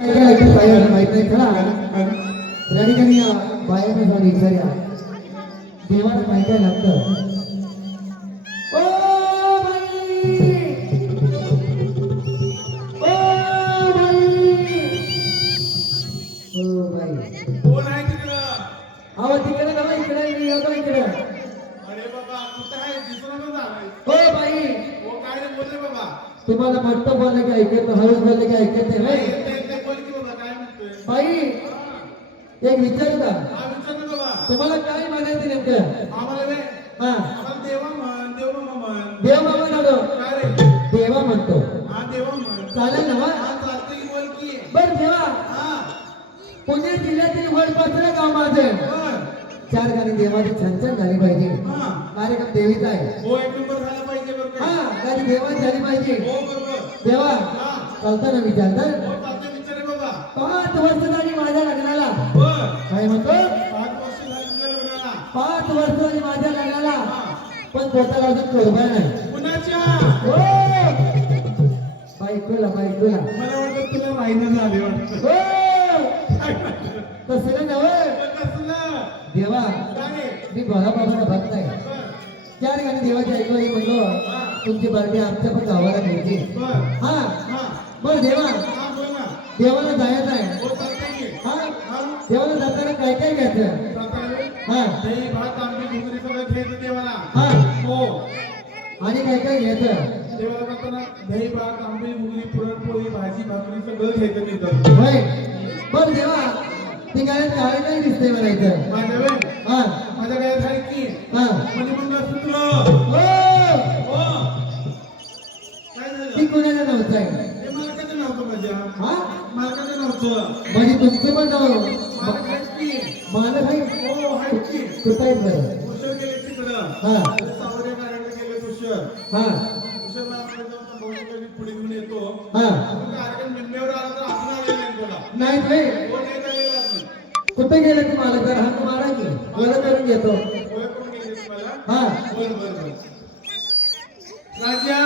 क्या लगता है भाई भाई भाई खड़ा है ना रेडी करिए भाई ने सॉरी सॉरी देवान भाई क्या लगता है ओ भाई ओ भाई ओ भाई कोण आहे तिकडे आवा तिकडे ना भाई इकडे मी येतो इकडे अरे बाबा तू काय दिसून झालाय ओ भाई ओ काय बोलले बाबा तुम्हाला मट्ट बोलले की ऐकत हळू बोलले की ऐकत नाही एक विचारता तुम्हाला काय म्हणायचं नेमकं? देवा देव बाबा म्हणतो. देवा म्हणतो चालेल ना बर देवा पुणे जिल्ह्यातील वडपात्र गाव माझे. चार गाणी देवाची छान झाली पाहिजे. कार्यक्रम देवीचा आहे. हा गाणी देवाची झाली पाहिजे. देवा चालताना विचारता पाच वर्ष झाली माझ्या लग्नाला. काय म्हणतो? पाच वर्ष झाली माझ्या लग्नाला. पण स्वतःला अजून कोरबा नाही. हो. बायकोला बायकोला. मला वाटत तुला माहिती झाली वाटत. हो. तसलं नव देवा मी बघा बाबाला भक्त आहे. त्या ठिकाणी देवाच्या ऐकवायला म्हणलो तुमची पार्टी आमच्या पण गावाला मिळते हा. बरं देवा. देवाला जायचं आहे. काय घ्यायचं. हा दही, भात, आमटी, घुगरी सगळं घ्यायचं देवाला. हा हो. आणि काय काय घ्यायचं देवाला जाताना दही, भात, आंबे, घुगरी, पुरणपोळी, भाजी, भाकरी सगळं घ्यायचं तिथं. होय बर देवा ती गाण्यात काळे काय दिसते मला इथं माझ्या वेळ, हा माझ्या की हा. हो हो. काय झालं? ती कोणाच्या नावचं आहे हे मालकाचं नाव होतं माझ्या. हा मालकाचं नाव होतं. म्हणजे तुमचं पण नाव कार्यालय गेले तुषार. पुढे येतो. कार्यक्रम निम्म्यावर आला तर कुठे गेले तुम्हाला? तर हा तुम्हाला की मला करून घेतो. हा. बरं. राजा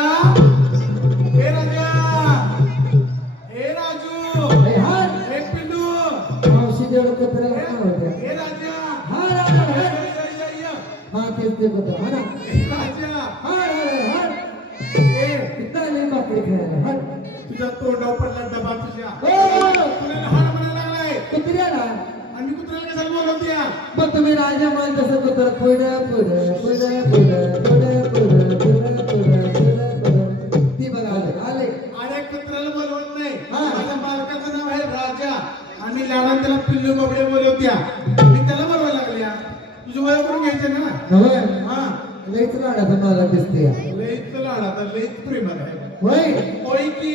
मग तुम्ही राजा मान तसं कुत्र पुढं पुढं पुढं पुढं पुढं पुढं पुढं पुढं पुढं पुढं. ती बघा आले आले. अरे कुत्र्याला बोलवत नाही. हा. माझ्या मालकाचं नाव आहे राजा. आम्ही लहान त्याला पिल्लू बबडे बोलवत्या. मी त्याला बोलवायला लागल्या. तुझी करून घ्यायचं ना? होय. हा. लईच लाडाचा मला दिसते लईच लाड आता लईच प्रेमात आहे होय. होय की?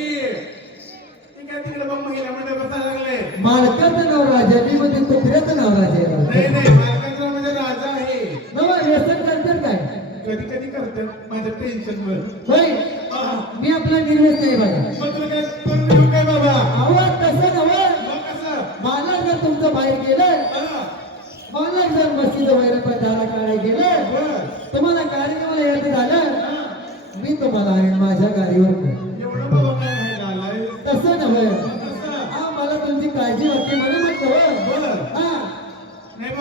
तिकडे बघ महिला बसायला लागले. मालकाचं नाव राजा मी म्हणजे कुत्र्याचं नाव राजा नाही नाही नाव म्हणजे राजा आहे. नवा व्यसन करतात काय? कधी कधी करते माझ्या टेन्शन वर.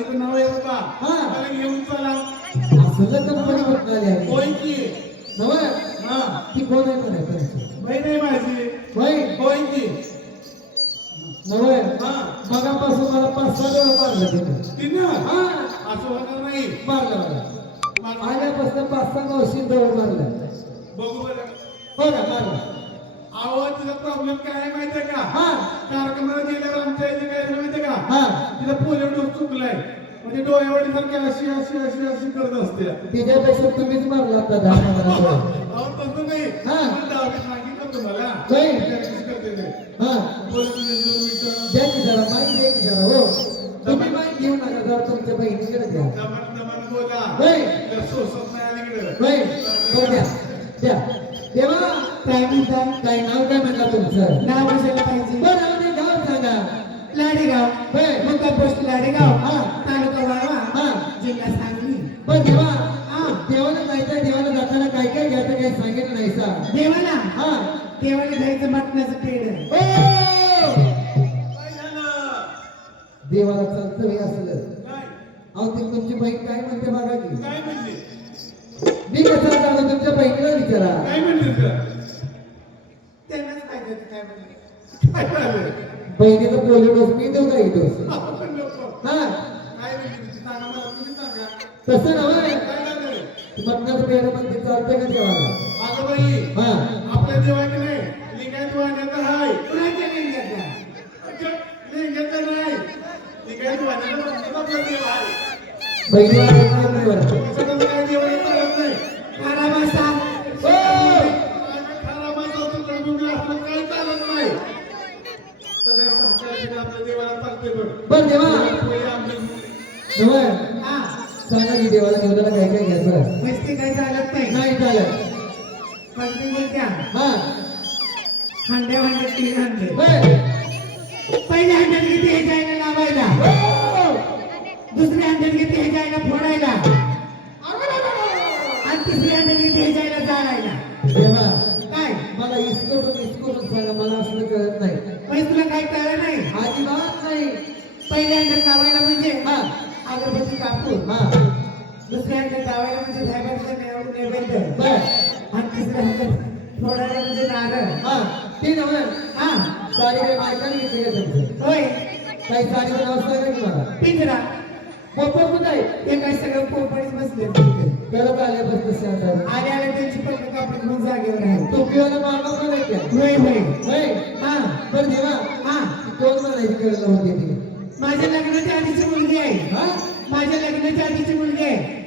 నీకు నవ చెప్తా అలాగే చెప్తానా అసలు కంపెనీ కొట్టాలి मला पाच सहा वेळा मारलं हा. असं होणार नाही. मारलं मला पाच सहा नऊशी जवळ मारलं बघू बघा मारलं. अहो तुझा प्रॉब्लेम काय आहे माहितीये का? हा. कार्यक्रमाला गेल्यावर आमच्या इथे काय झालं माहितीये का? हा. तिला पोलिओ डोस चुकलाय. म्हणजे डोळ्यावडी सारखी अशी अशी अशी अशी करत असते. तिच्यापेक्षा तुम्हीच मारला आता दहा पंधरा अहो तसं नाही. हा. दहावीत सांगितलं तुम्हाला. कशी करते ते. हा. बोल तुझे दोन मिनिटं. द्या की जरा माहिती द्या की जरा हो. तुम्ही माहिती घेऊ नका जरा तुमच्या बहिणीकडे द्या दमन दमन बोला. होय. तर सोसत नाही अलीकडं. होय द्या. द्या. तेव्हा काय म्हणता काय नाव काय म्हणला तुमचं? नाव कशाला पाहिजे. बरं आणि गाव सांगा. लाडेगाव. होय मुक्का पोस्ट लाडेगाव. हा. तालुका वाळवा हा. जिल्हा सांगली. पण देवा. हा. देवाला जायचं देवाला जाताना काय काय घ्यायचं काही सांगितलं नाही सा देवाला? हा. देवाला घ्यायचं मटणाचं पेड? देवाला चालतं हे असलं. काय? अहो ते तुमची बहीण काय म्हणते बघा की? काय म्हणली? मी कसं सांगू तुमच्या बहिणीला विचारा. काय म्हणली तुला? त्यांनाच पाहिजे होतं काय म्हणले काय झालं? बहिणीचा पोलिओ डोस मी देऊ का डोस हा? तसं नव्हे. काय झालं? मटणाचं का देवाला अगं बाई, हा. आपल्या देवाने नाही लिंगायत वाण्याचा हाय कुणाच्या लिंगातला अच्छा, नाही लिंगायत वाण्याचा आपला देव आहे बहिणीला देवाला हा सांगा की देवाला निवडायला काय काय घ्यायचं? मस्ती काही चालत नाही. नाही चालत. पण ती बोलत्या हा. हांड्या हांड्यात तीन हांडे. ते नव्हे. हा साडी काही बायकाने घेतली का तुमचं होय. काही साडीचं नाव सांगा की मला पिंजरा. पोपट कुठं आहे? काय सगळं पोपडीच बसले. करत आले बस तसे आले आले त्यांची पण कापड घेऊन जागेवर आहे टोपीवाला मामा पण आहे त्या होय होय. होय? हा बरं देवा हा. कोण म्हणायची कळलं होती ती? माझ्या लग्नाच्या आधीची मुलगी आहे. हा? माझ्या लग्नाच्या आधीची मुलगी आहे.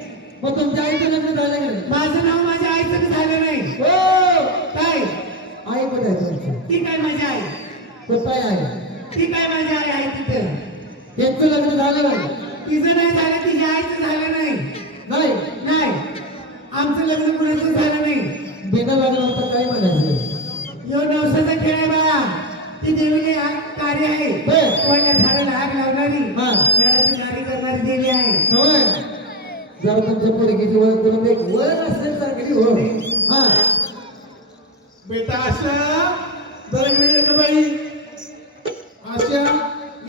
मग तुमच्या आईचं लग्न झालं का माझं नाव माझ्या आईचं झालं नाही. हो काय आई कुठं आहे तुमची ती काय माझी आई कुठं आहे? ती काय माझी आई आहे तिथं? यांचं लग्न झालं नाही. तिचं नाही झालं तिच्या आईचं झालं नाही. नाही? नाही. आमचं लग्न कुणाचं झालं नाही. बिना लग्न होतं काय म्हणायचं? यो नवसाचा खेळ आहे बाळा. ती देवीने कार्य आहे. कोणत्या झाडाला आग लावणारी. नराची नारी करणारी देवी आहे. होय. जर तुमच्या पोरगीची ओळख करून दे ओळख असेल चांगली हो. हा. बेटा आशा जरा बाई?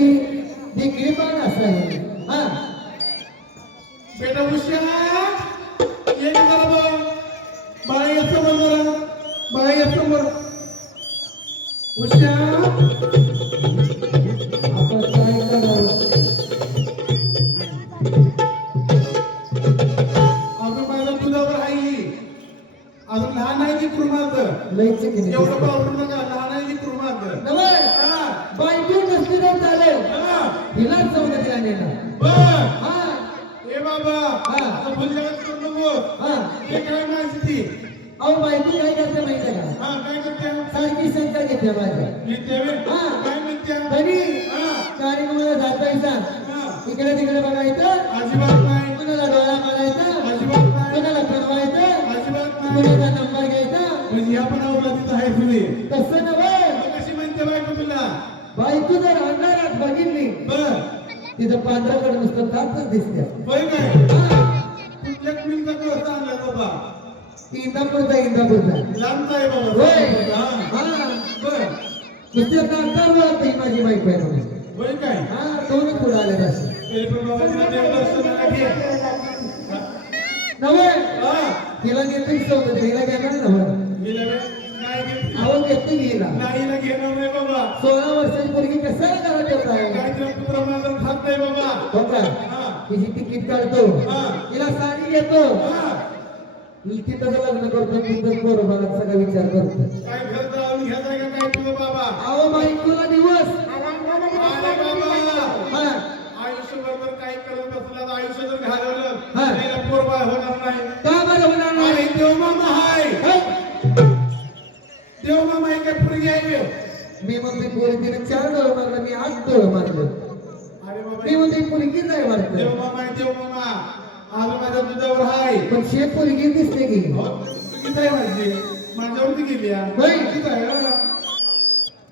डिग्री पण असावी हा. बेटा उशा ये बघ बाळा ये समोर जरा बाळा ये समोर. उशा आपण काय करावं? अजून माझ्या दुधावर आई. अजून लहान आहे की एवढं पावडू नका लहान आहे की कुर्माचं नव्हे हा बायको नसली तर चालेल हा हिलाच सवलत आणलेला बर हा ए बाबा हा. आता भुलजगत करू नको हा हे काय माझी ती अहो बायको काय करते माहिती आहे का हा काय करते सारखी हा. काय म्हणते तरी हा. कार्यक्रमाला जातायचा हा. इकडे तिकडे बघायचं अजिबात नाही. कुणाला डोळा मारायचा? अजिबात नाही. कुणाला फिरवायचं अजिबात नाही. कुणाचा नंबर घ्यायचा? म्हणजे या पण तिथं आहे तुम्ही. तसं नव्हे. कशी म्हणते बायको तुला बायको जर अंधारात बघितली बर. तिथं पांढऱ्याकडे नुसतं तातच दिसते. होय काय? कुठल्या मिनिटात व्यवस्था आणला बाबा? इंदापूरचा इंदापूरचा. लांबचा आहे बाबा. होय. हा. बर. नुसतं नाकार बोलत नाही माझी बाईक होय काय? हा दोन पुढे आले नव्हे? घेतो. हिला. घेणार हिला बाबा. सोळा वर्षाची मुलगी कशाला घरात येत आहे बाबा. हो तिची तिकीट काढतो. हा. तिला साडी घेतो हा. मी तिथं लग्न करतो तिथं बरोबर सगळा विचार करतो काय का काय तुझं बाबा? अहो बाई तुला दिवस. अरे बाबा! हा. आयुष्यभर जर काही करत बसला तर आयुष्य जर घालवलं हा. तर याला पोरबाळ होणार नाही. का बरं होणार आणि नाही देवमामा हाय! हे? देवमामा आहे काय पुरगी आहे बे? मी म्हणते पोरी तिने चार डोळ मारलं मी आठ डोळ मारलं. अरे बाबा! मी म्हणते पोरगीच आहे वाटतं देवमामा आहे देवमामा आज माझ्या तुझ्यावर हाय पण शे पोरगी दिसते की हो, चुकीच आहे माझी माझ्यावरती गेली हा. होय. चुकीच आहे हा.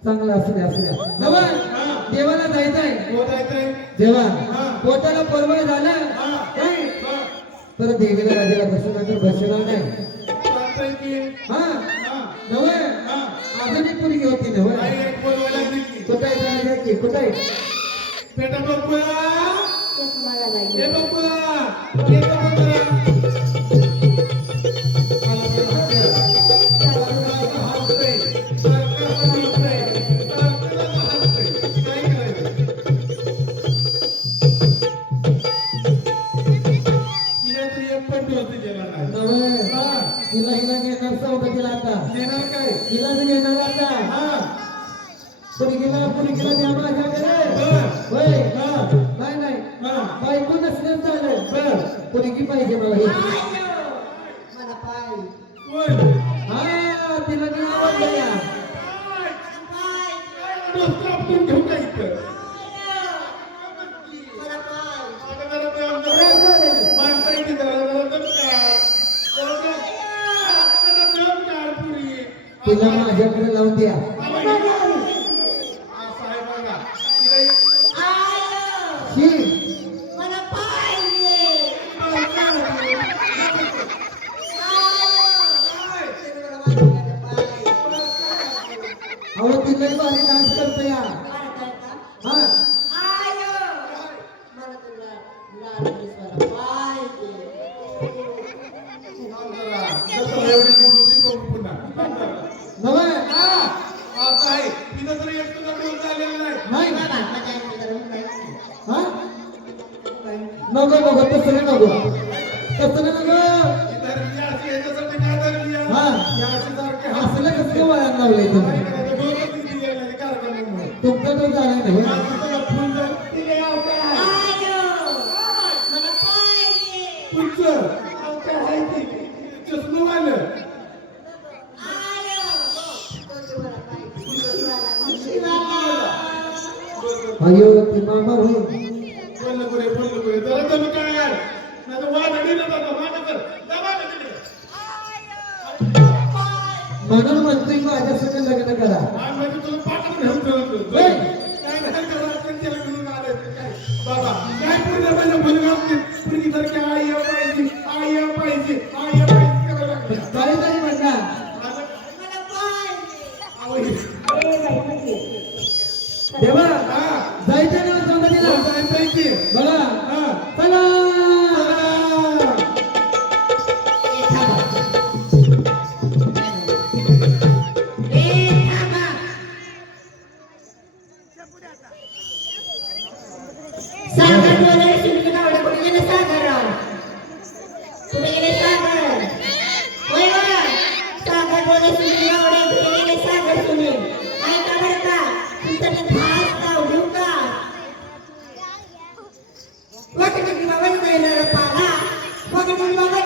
चांगलं असू द्या असू द्या नवा हा. देवाला जायचंय आहे ते? देवा हा. पोटाला परवळ झालं हा. काय हा. तर देवीला राजाला नंतर बसणार नाही चालतंय की हा हा. नव हा. अजून एक पोरगी होती नव आई एक बोलवायला लागली की. कुठं आहे कुठं आहे हे डोसं आपटून घेऊ का इथं? माणसं. तिला माझ्याकडे लावून द्या एक तुझा डोस झालेला नाही. नाही. हा? नको नको. तसं नको. तसं नको. ही. असलं कसं वळण लावलंय तुम्ही? करायचं? डोसच किती गेलं नाही कार्यक्रमामुळे. तुमचा तो झाला नाही म्हणून म्हणतोय माझ्या सगळं लग्न करा आज वगैरे बाबा नाही पाला वगैरे बाबा